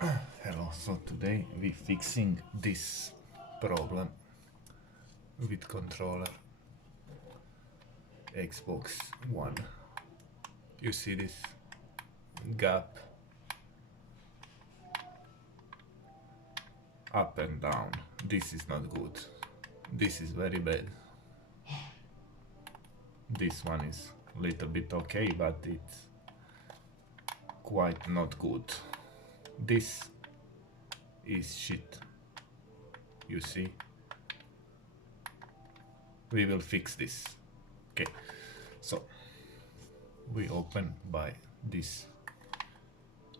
Hello, so today we fixing this problem with controller Xbox One. You see this gap up and down. This is not good. This is very bad. This one is a little bit okay, but it's quite not good. This is shit. You see? We will fix this. Okay, so we open by this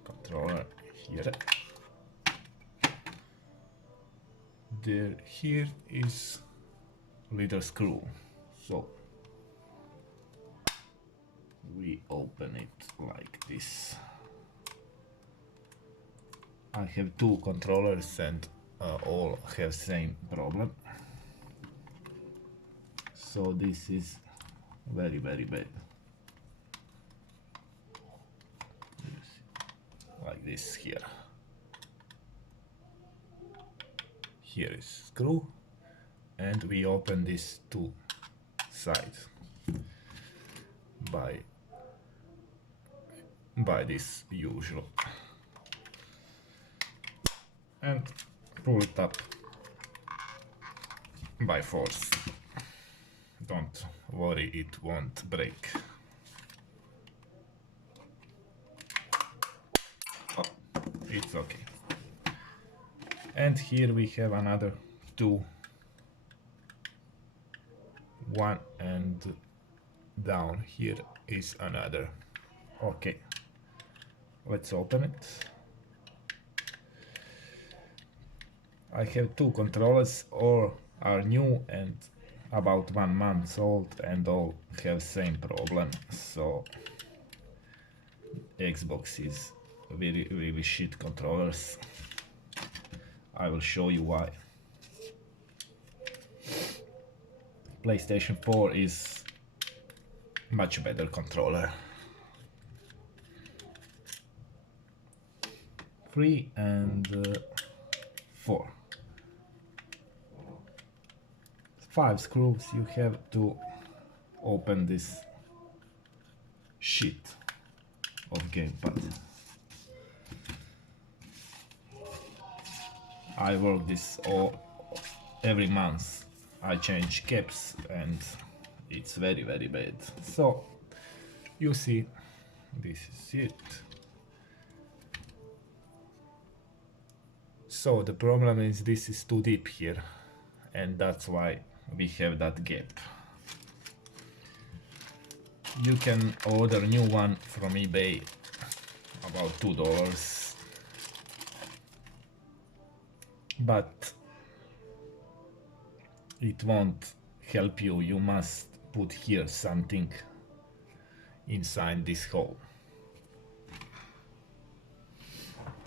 controller here. Here is little screw, so we open it like this. I have two controllers and all have same problem. So this is very bad. Like this here. Here is screw, and we open this two sides by this usual, and pull it up by force. Don't worry, it won't break. Oh, it's okay. And here we have another two, one, and down here is another. Okay, let's open it. I have two controllers, all are new and about 1 month old, and all have same problem. So Xbox is really shit controllers. I will show you why. PlayStation 4 is much better controller. 3 and 4. 5 screws. You have to open this sheet of Gamepad. I work this every month. I change caps and it's very bad. So you see, this is it. So the problem is this is too deep here, and that's why we have that gap. You can order new one from eBay, about $2. But it won't help you. You must put here something inside this hole.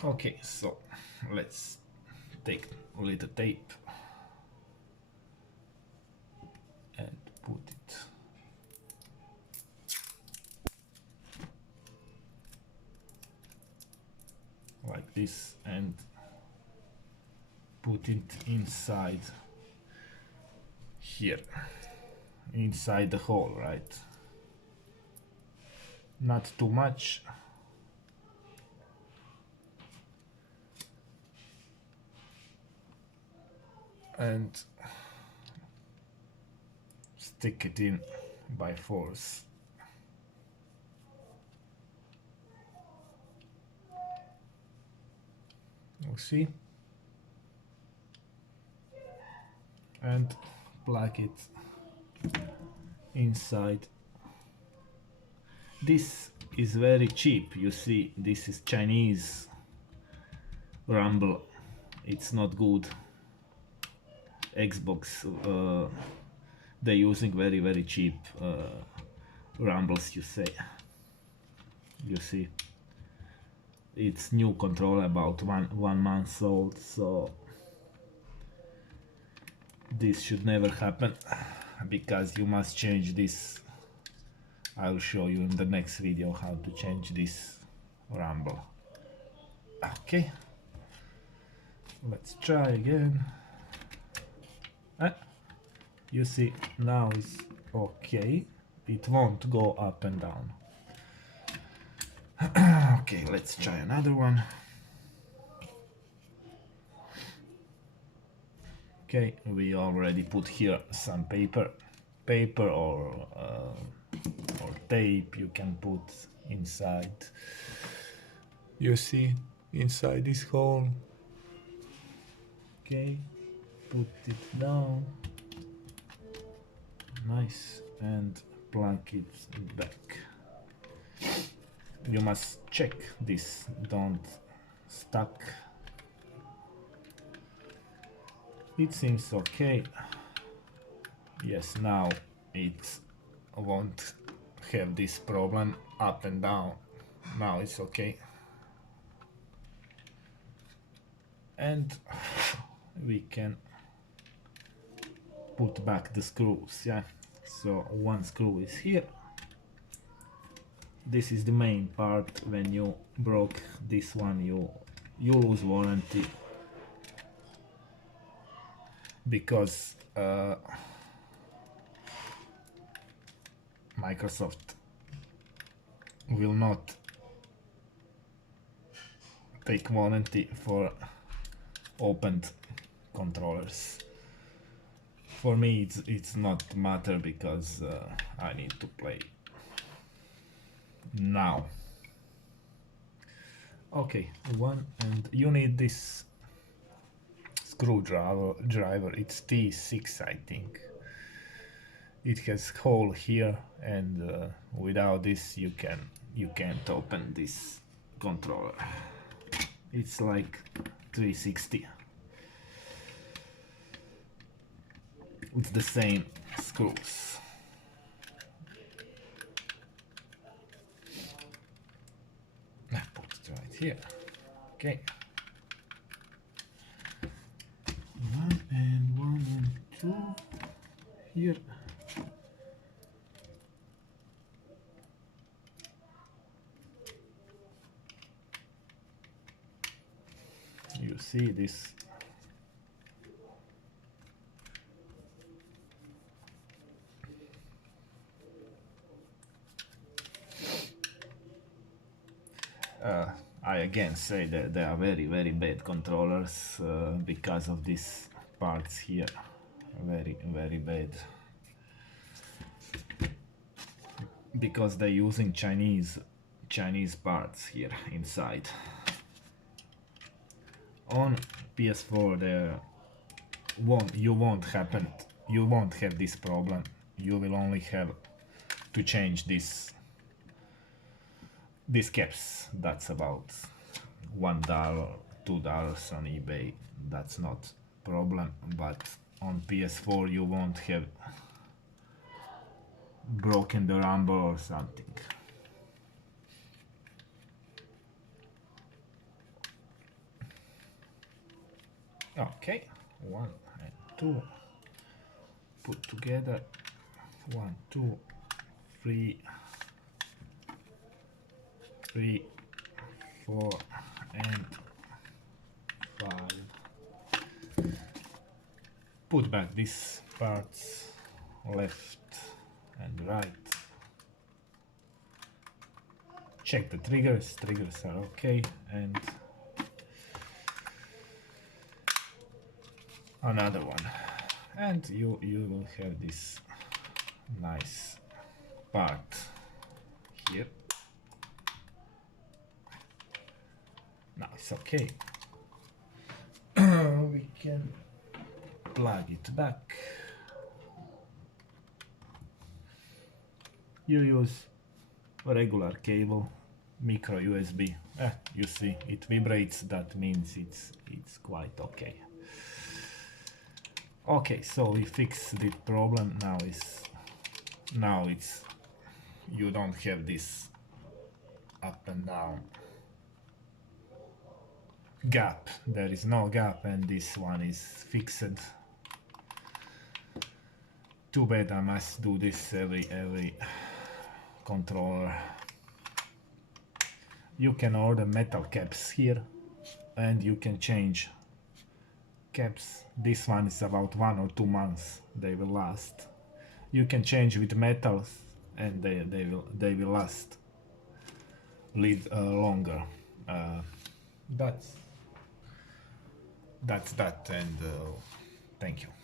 Okay, so let's take a little tape and put it like this and put it inside here, inside the hole, right? Not too much. And stick it in by force. You see? And plug it inside. This is very cheap. You see, this is Chinese rumble. It's not good. Xbox, they're using very cheap rumbles, you say. You see, it's new controller, about one month old, so this should never happen, because you must change this. I will show you in the next video how to change this rumble. Okay, Let's try again. You see, now it's okay. It won't go up and down. Okay, let's try another one. Okay, we already put here some paper or tape you can put inside. You see, inside this hole. Okay, put it down. Nice, and plug it back. You must check this don't stuck. It seems okay. Yes, now it won't have this problem up and down. Now it's okay. And we can put back the screws, yeah. So one screw is here. This is the main part. When you broke this one, you lose warranty, because Microsoft will not take warranty for opened controllers. For me it's not matter, because I need to play now. Okay, one, and you need this screwdriver. It's T6, I think. It has hole here, and without this you can't open this controller. It's like 360. It's the same screws. I put it right here. Okay. One and two here. You see this. I again say that they are very bad controllers, because of these parts here. Very bad. Because they're using Chinese parts here inside. On PS4 you won't have this problem. You will only have to change these caps. That's about $1, $2 on eBay. That's not problem. But on PS4 you won't have broken the rumble or something. Okay, 1 and 2 put together. 1, 2, 3, 4 and 5. Put back these parts, left and right. Check the triggers are okay, and another one, and you will have this nice part here. Now it's okay. We can plug it back. You use a regular cable, micro USB. You see it vibrates, that means it's quite okay. Okay, so we fixed the problem. Now it's you don't have this up and down gap. There is no gap, and this one is fixed. Too bad I must do this every controller. You can order metal caps here, and you can change caps. This one is about 1 or 2 months. They will last. You can change with metals, and they will last longer. Uh, that's that, and thank you.